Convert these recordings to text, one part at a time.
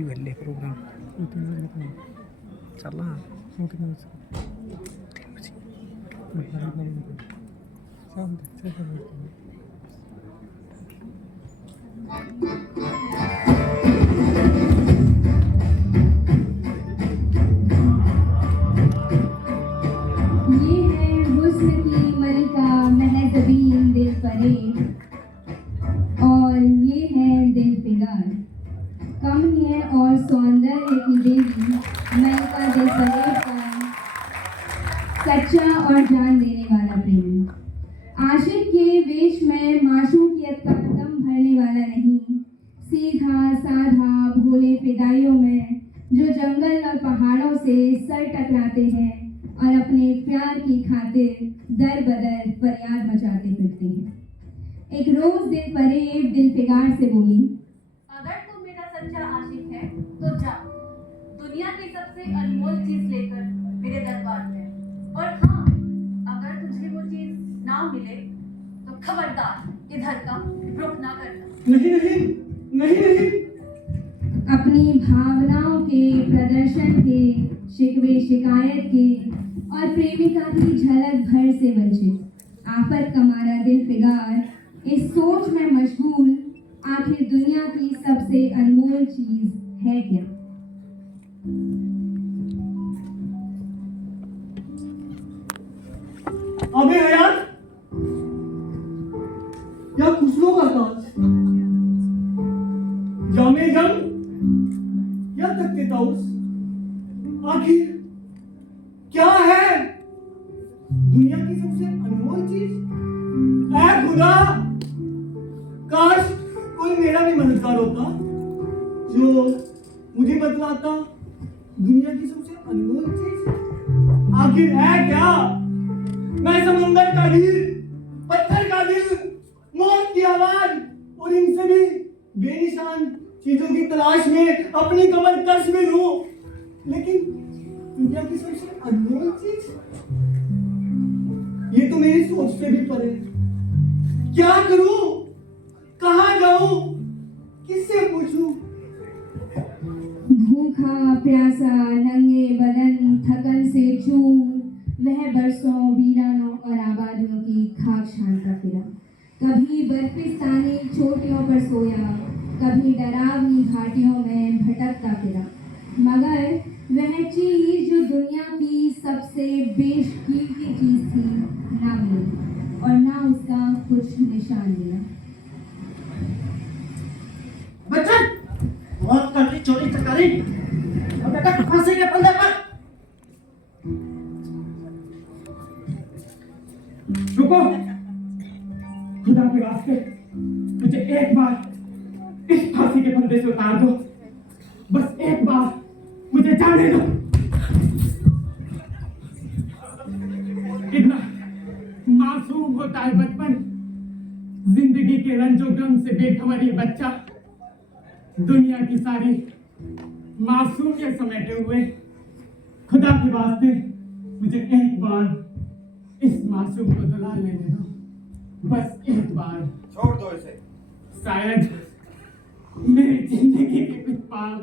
ఇవన్నీ ప్రోగ్రామ్ చాలా ये है हुस्न की मलिका महज़बीन दिल फरेब और ये है दिल फिगार। कम है और सौंदर्य की देवी मलिका दिल फरेब का सच्चा और जान देने वाला प्रेमी। आशिक के वेश में माशूकियत का दम भरने वाला नहीं, सीधा साधा भोले फिदाइयों में जो जंगल और पहाड़ों से सर टकराते हैं और अपने प्यार की खातिर दर बदर फरियाद मचाते फिरते हैं। एक रोज दिल फरेब दिल फिगार से बोली, अगर तू मेरा सच्चा आशिक है तो जा दुनिया की सबसे अनमोल चीज लेकर मेरे दरबार में, और हाँ, अगर तुझे वो चीज ना मिले तो खबरदार इधर का रुख ना करना। नहीं नहीं नहीं नहीं। अपनी भावनाओं के प्रदर्शन के शिकवे शिकायत के और प्रेमिका की झलक भर से वंचित आफत का मारा दिल फिगार इस सोच में मशगूल, आखिर दुनिया की सबसे अनमोल चीज है क्या। अबे यार क्या खुशबू का काज जामे जम या तकते ताउस, आखिर क्या है दुनिया की सबसे अनमोल चीज। ऐ खुदा, काश कोई मेरा भी मददगार होता जो मुझे बतलाता दुनिया की सबसे अनमोल चीज आखिर है क्या। मैं समंदर का हीर, पत्थर का दिल, मौत की आवाज और इनसे भी बेनिशान चीजों की तलाश में अपनी कमर कस में हूं, लेकिन दुनिया की सबसे अनमोल चीज ये तो मेरी सोच से भी परे। क्या करूं, कहां जाऊं, किससे पूछूं। भूखा प्यासा नंगे बदन थकन से चूर वह बरसों वीरानों और आबादियों की खाक छानता फिरा। कभी बर्फिस्तानी चोटियों पर सोया, कभी डरावनी घाटियों में भटकता फिरा, मगर वह चीज जो दुनिया की सबसे बेशकीमती चीज थी ना मिली और ना उसका कुछ निशान मिला। बच्चा बहुत करनी चोरी चकारी और बेटा फांसी के फंदे पर। रुको, खुदा के वास्ते मुझे एक बार इस फांसी के फंदे से उतार दो, बस एक बार मुझे जाने दो। कितना मासूम होता है बचपन, जिंदगी के रंजो गम से बेखबर ये बच्चा दुनिया की सारी मासूमियत समेटे हुए। खुदा के वास्ते मुझे एक बार इस मासूम को दुला लेने दो, बस एक बार। छोड़ दो इसे। शायद मेरी जिंदगी के कुछ पाल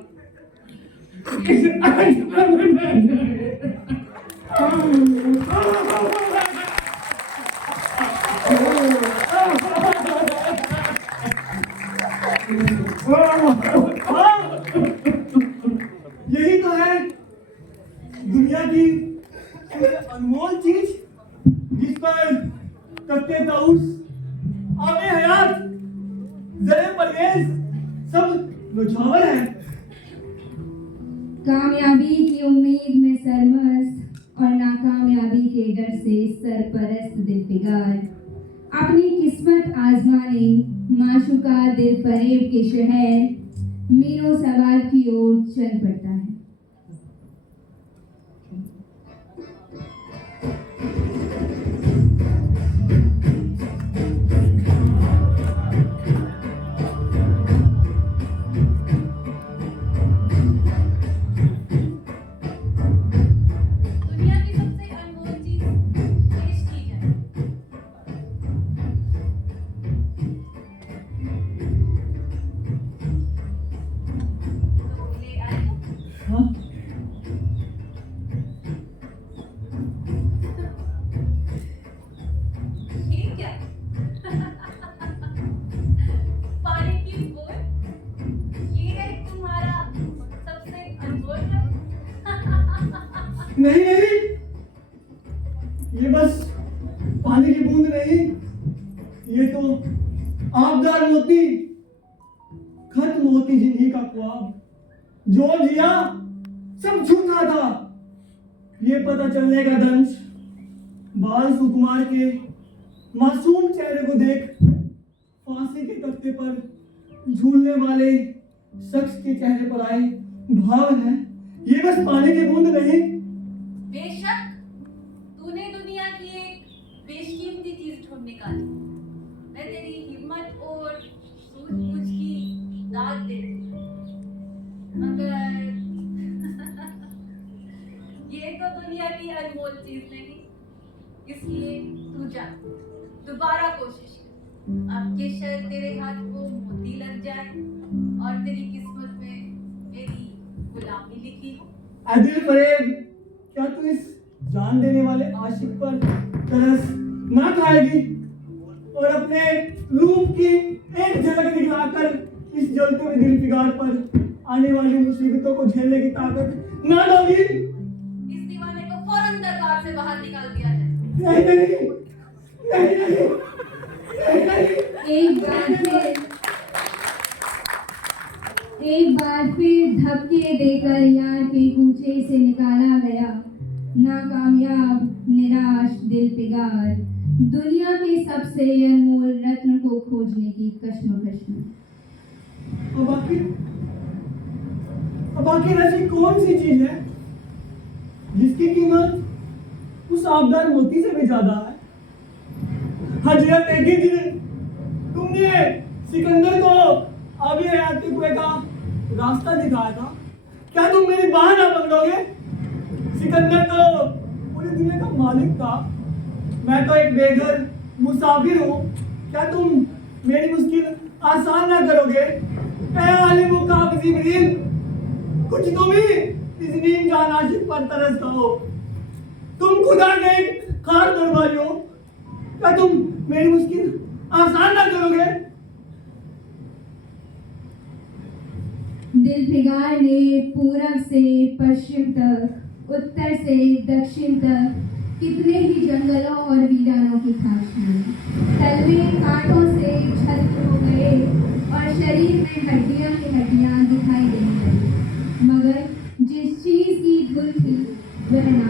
इस अंजमन में बह जाए। यही तो है दुनिया की अनमोल चीज जिस पर कत्ते ताउस, आमे हयात, जरे परवेज सब नौछावर है। कामयाबी की उम्मीद में सरमस्त और नाकामयाबी के डर से सरपरस्त दिल फिगार अपनी किस्मत आजमाने माशुका दिल फरेब के शहर मीरो सवार की ओर चल पड़ता है। नहीं नहीं, ये बस पानी की बूंद नहीं, ये तो आबदार मोती, खत्म होती जिंदगी का ख्वाब, जो जिया सब झूठा था। ये पता चलने का दंश बाल सुकुमार के मासूम चेहरे को देख फांसी के तख्ते पर झूलने वाले शख्स के चेहरे पर आए भाव है। ये बस पानी की बूंद नहीं। बेशक तूने दुनिया की एक बेशकीमती चीज ढूंढ निकाली। मैं तेरी हिम्मत और सूझबूझ की दाद देती हूँ, मगर ये तो दुनिया की अनमोल चीज नहीं, इसलिए तू जा, दोबारा कोशिश कर। अब के शायद तेरे हाथ को मोती लग जाए और तेरी किस्मत में मेरी गुलामी लिखी हो। आदिल फरेब, क्या तू इस जान देने वाले आशिक पर तरस ना खाएगी और अपने रूप की एक झलक दिखलाकर इस जलते हुए दिल फिगार पर आने वाली मुसीबतों को झेलने की ताकत ना दोगी? इस दीवाने को फौरन दरबार से बाहर निकाल दिया जाए। नहीं नहीं नहीं नहीं नहीं नहीं। एक बार फिर धक्के देकर यार के कूचे से निकाला गया, नाकामयाब निराश दिल पिगार, दुनिया के सबसे अनमोल रत्न को खोजने की कश्मकश में। अब आखिर ऐसी कौन सी चीज है जिसकी कीमत उस आबदार मोती से भी ज्यादा है? हजरत एकी जी, तुमने सिकंदर को आबी हयात के कुएं का रास्ता दिखाया था, क्या तुम मेरी बाह ना पकड़ोगे? सिकंदर तो पूरी दुनिया का मालिक था, मैं तो एक बेघर मुसाफिर हूँ, क्या तुम मेरी मुश्किल आसान ना करोगे? ऐ आलिम काबिज़ इब्रील, कुछ तुम ही इस नीम जान आशिक पर तरस खाओ। तुम खुदा के एक खार दरबारी हो, क्या तुम मेरी मुश्किल आसान ना करोगे? दिल फिगार ने पूरब से पश्चिम तक, उत्तर से दक्षिण तक कितने ही जंगलों और वीरानों की खाक छानी। तलवे कांटों से छल्ल हो गए और शरीर में हड्डियां की हड्डियां दिखाई देने लगी, मगर जिस चीज की धुन थी वह ना।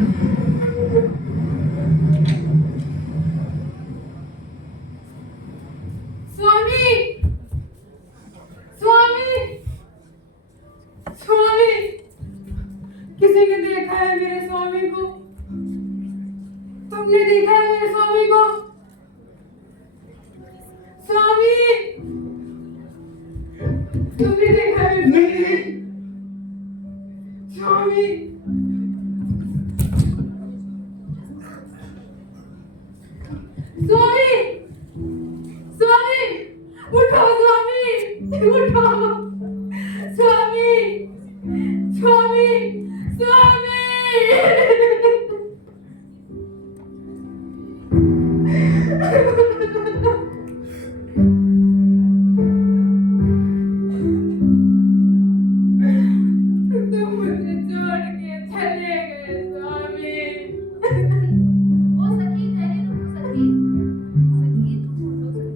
स्वामी, स्वामी, स्वामी, किसी ने देखा है मेरे स्वामी को? तुमने देखा है मेरे स्वामी को? स्वामी, तुमने देखा है मेरे नहीं स्वामी? स्वामी, स्वामी, उठो स्वामी, उठो स्वामी, स्वामी, स्वामी। तुम मुझे छोड़ के चले गए स्वामी। वो सखी तेरे तो सखी, सखी तू बोलो सखी।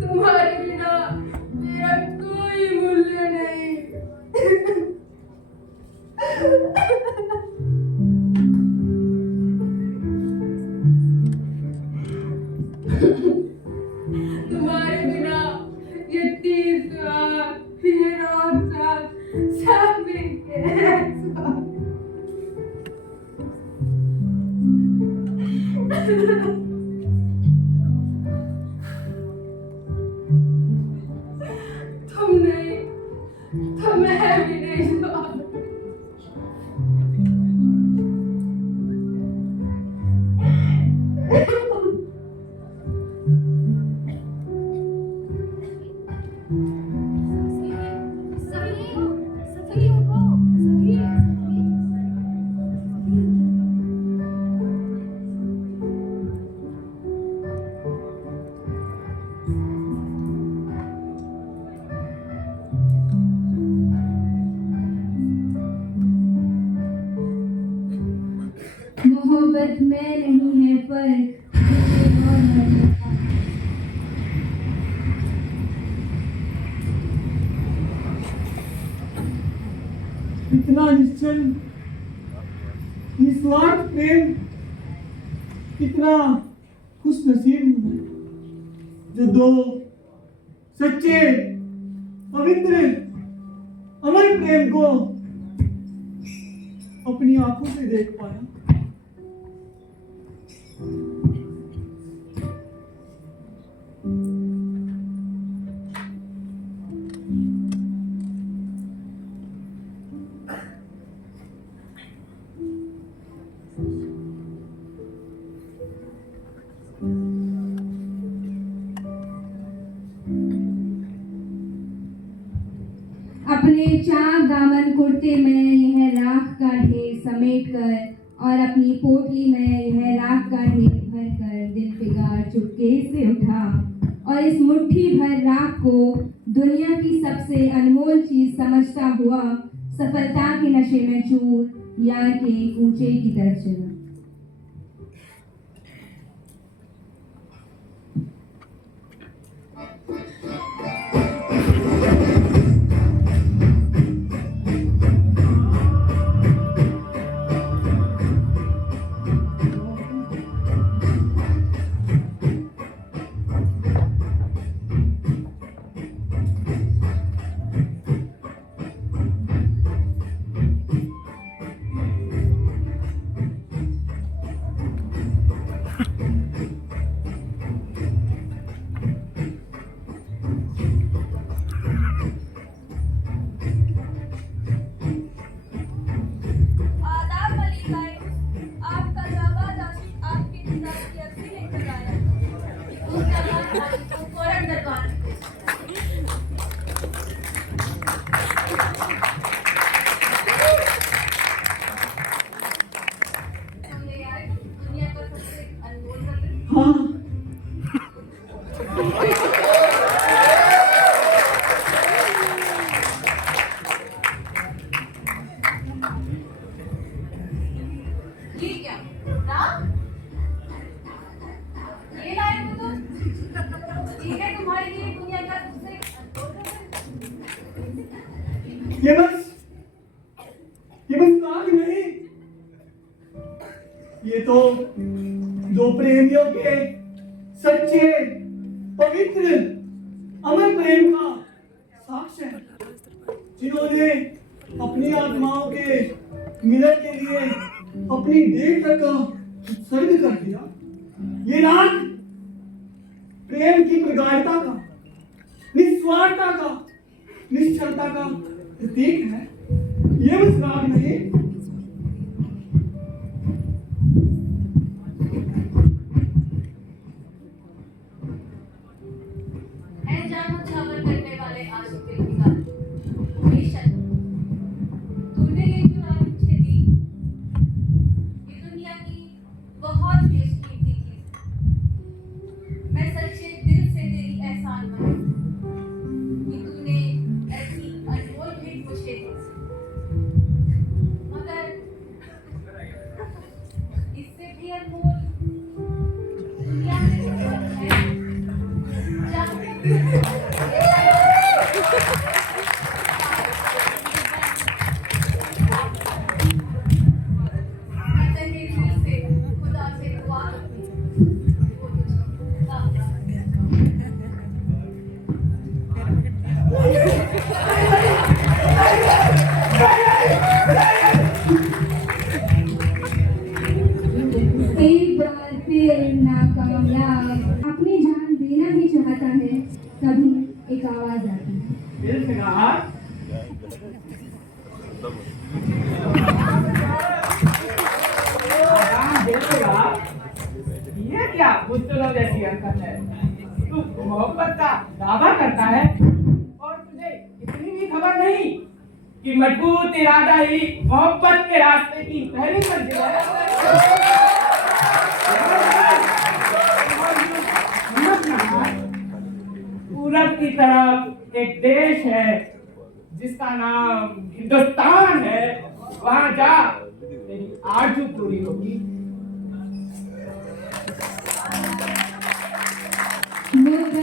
तुम्हारे बिना मेरा कोई मूल्य नहीं। तुम्हारे बिना ये 30 साल, ये 9 साल सब मिलके तुम नहीं तो मैं भी नहीं स्वामी। सखी, सखी उठो, सखी, मोहब्बत में नहीं है फर्क दिल और मोहब्बत का। इतना निश्चल निस्वार्थ प्रेम, कितना खुश नसीब हूं मैं जो दो सच्चे पवित्र अमर प्रेम को अपनी आंखों से देख पाया। अपने चाक दामन कुर्ते में यह राख का ढेर समेट कर और अपनी पोटली में यह राख का ढेर भर कर दिल पिघार चुपके से उठा और इस मुट्ठी भर राख को दुनिया की सबसे अनमोल चीज समझता हुआ सफलता के नशे में चूर यार के ऊंचे की तरफ चला। आदाब मलिक भाई, आपका जाबाज आशिक आपके इंतजार की अर्जी लेकर आया है। उस जाबाज आशिक को फौरन दरबार में हम ले आए दुनिया का सबसे अनमोल रत्न। हाँ, ये क्या राम, ये लाए हो तुम? ठीक है, तुम्हारे लिए दुनिया का सबसे अनमोल रत्न। ये बस नाग नहीं, ये तो दो प्रेमियों के सच्चे पवित्र अमर प्रेम का साक्ष्य है, जिन्होंने अपनी आत्माओं के मिलन के लिए अपनी देह तक उत्सर्ग कर दिया। ये राग प्रेम की प्रगाढ़ता का, निस्वार्थता का, निश्चलता का प्रतीक है। ये बस राग नहीं, ऐ जानो छावर करने वाले आशिक के भिखारी, बेशक तूने ये जो राह मुझे दी, ये दुनिया की बहुत बेशकीमती चीज है। मैं सच्चे दिल से तेरी एहसानमंद हूं कि तूने ऐसी अनमोल भेंट मुझे दी। मगर इससे भी अनमोल दुनिया में कुछ है। खुदा से दुआ करती हूं, वो तुझे कामयाब एक बार फिर नाकामयाब अपनी जान देना ही चाहता है, तभी एक आवाज आती है। दिल से कहा, ये क्या बुजुर्गों जैसी हरकत है? तू मोहब्बत का दावा करता है और तुझे इतनी भी खबर नहीं कि मजबूत इरादा ही मोहब्बत के रास्ते की पहली मंजिल है। पूरब की तरफ एक देश है जिसका नाम हिंदुस्तान है, वहां जा तेरी आरज़ू पूरी होगी।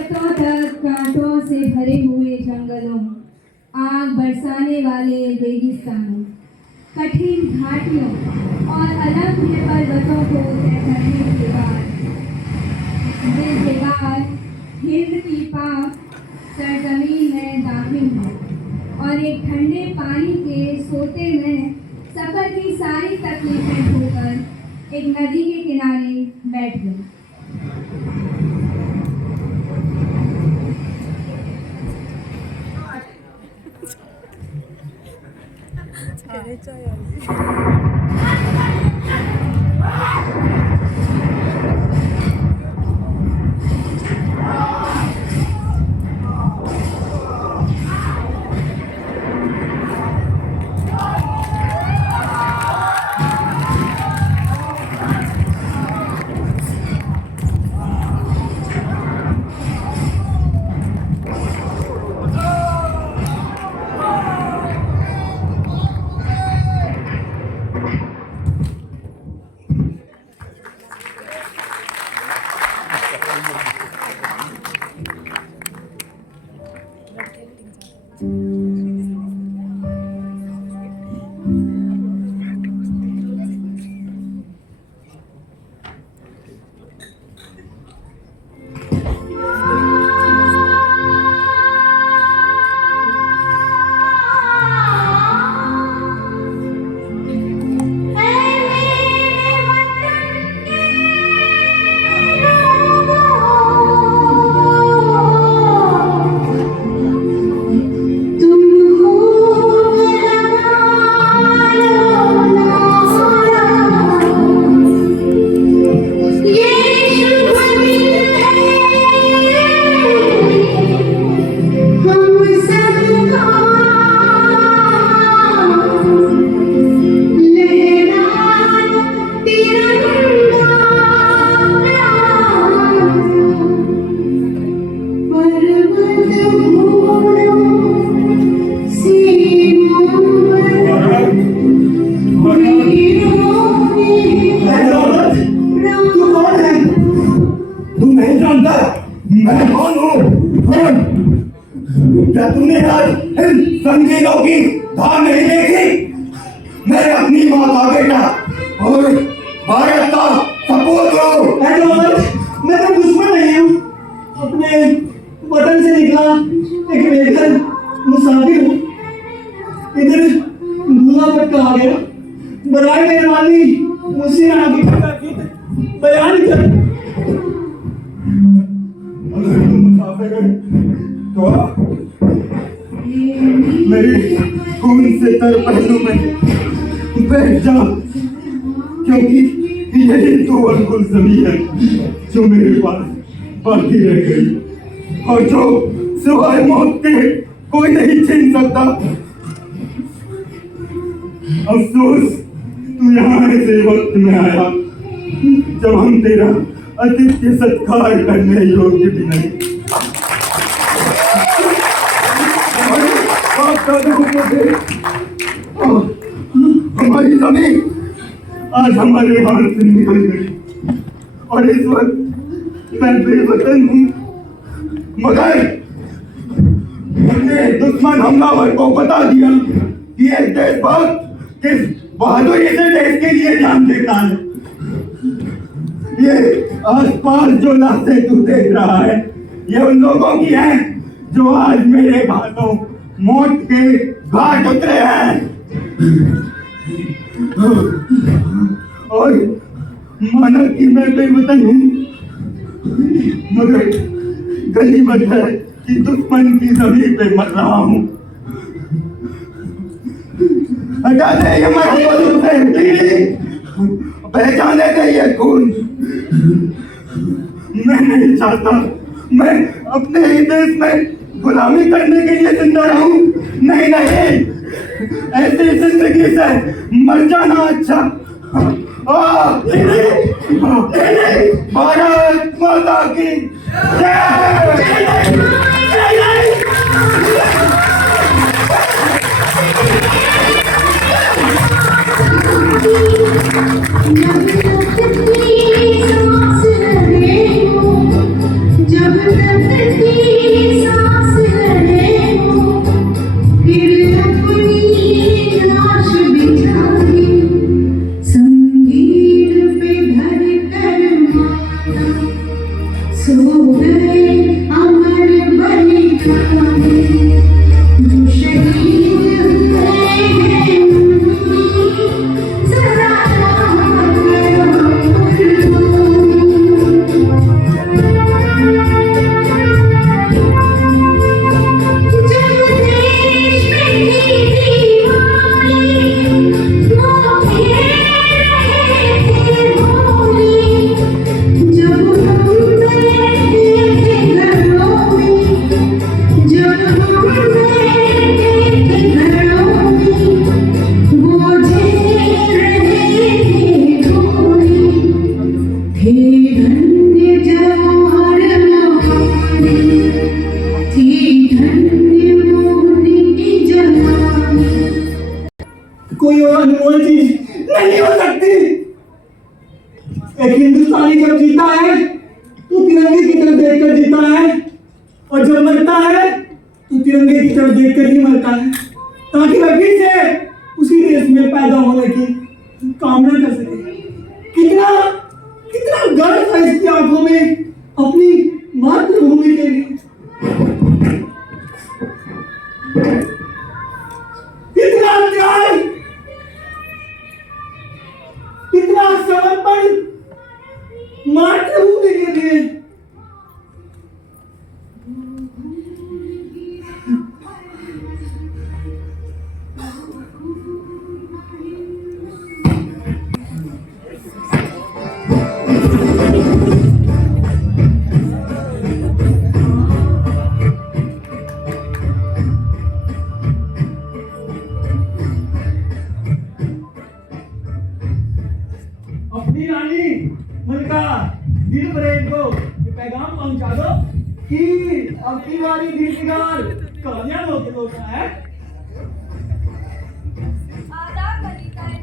बरसों तक कांटों से भरे हुए जंगलों, आग बरसाने वाले रेगिस्तानों, कठिन घाटियों और अलग पर्वतों को तय करने के बाद दिलदार हिंद की पाक सरजमीन में दाखिल हुए और एक ठंडे पानी के सोते में सफर की सारी तकलीफें छोड़कर एक नदी के किनारे बैठ गए। क्या तूने आज इन संगीतों की धार नहीं देखी? मैं अपनी माँ का बेटा और भारत का सपूत हूँ। मैं तो दुश्मन नहीं हूँ, अपने वतन से निकला एक बेघर मुसाफिर हूँ। इधर भूला पटका आ गया। बराए मेहरबानी मुझसे आगे बयान कर। अगर तुम मुसाफिर है तो मेरे खून से तर पहलू में बैठ जा, क्योंकि यही तो अनकुल जमीन है जो मेरे पास बाकी रह गई और जो सिवाय मौत के कोई नहीं छीन सकता। अफसोस तू यहाँ ऐसे वक्त में आया जब हम तेरा अतिथ्य सत्कार करने योग्य भी नहीं। हमारी जमीन आज हमारे हाथ से निकल गई और इस वक्त मैं बेवतन हूँ, मगर हमने दुश्मन हमलावर को बता दिया कि एक देशभक्त किस बहादुरी से देश के लिए जान देता है। ये आसपास जो लाशें तू देख रहा है, ये उन लोगों की हैं जो आज मेरे हाथों मौत के घाट उतरे हैं। और माना कि मैं बेवतन हूँ, मगर गनीमत है कि दुश्मन की जमीन पे मर रहा हूँ। हटा दे ये मोहब्बत से, पहचाने दे ये खून। मैं नहीं चाहता मैं अपने ही देश में गुलामी करने के लिए जिंदा रहूं। नहीं नहीं, ऐसी जिंदगी से मर जाना अच्छा। भारत माता की जब तक कोई और अनमोल चीज नहीं हो सकती। एक हिंदुस्तानी जब जीता है तो तिरंगे की तरफ देखकर जीता है, और जब मरता है तो तिरंगे की तरफ देखकर ही मरता है, ताकि वह फिर से उसी देश में पैदा होने की कामना कर सके। कितना कितना गर्व है इसकी आंखों में अपनी मातृभूमि के लिए। इतना त्याग, इतना समर्पण मातृभूमि के लिए। अपनी रानी मलिका दिलबरेज को ये पैगाम पहुंचा दो कि अब की बारी दिलदार कामयाब होता है। आदाब कलिकाएं,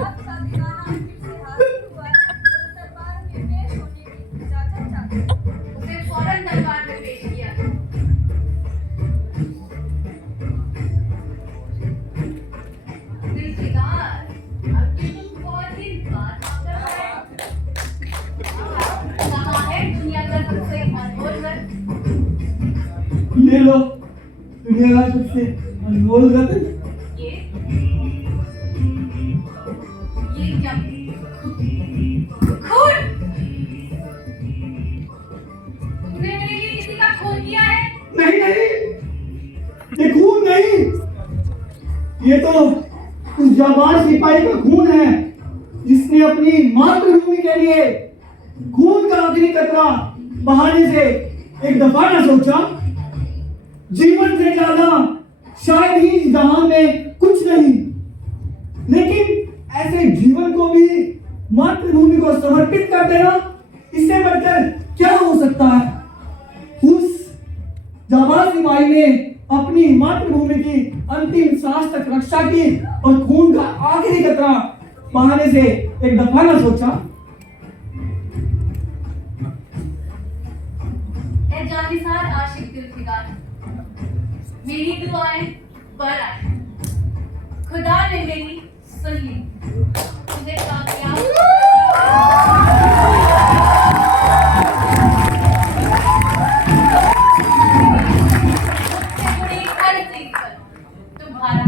आपका दीवाना फिर से हाजिर हुआ है और दरबार में पेश होने की इजाजत चाहता है। उसे फौरन दरबार में पेश किया। दिलदार, अब कि तुम बहुत दिन बाद आकर आए। कहाँ है दुनिया का सबसे अनमोल रत्न? ले लो दुनिया का सबसे अनमोल रत्न। ये क्या? खून! तुमने मेरे लिए किसी का खून किया है? नहीं नहीं, ये खून नहीं, ये तो उस जाबाज सिपाही का खून है जिसने अपनी मातृभूमि के लिए खून का आखिरी कतरा बहाने से एक दफा न सोचा। जीवन से ज्यादा शायद ही इस जहां में कुछ नहीं, लेकिन ऐसे जीवन को भी मातृभूमि को समर्पित कर देना, इससे बढ़कर क्या हो सकता है। उस जाबाज सिपाही ने अपनी मातृभूमि की अंतिम सांस तक रक्षा की और खून का आखिरी कतरा बहाने से एक दफा न सोचा। ए जानिसार आशिक दिलफिकार, मेरी दुआएं पर आए। खुदा ने मेरी सुन ली। तुझे कामयाब तुम्हारा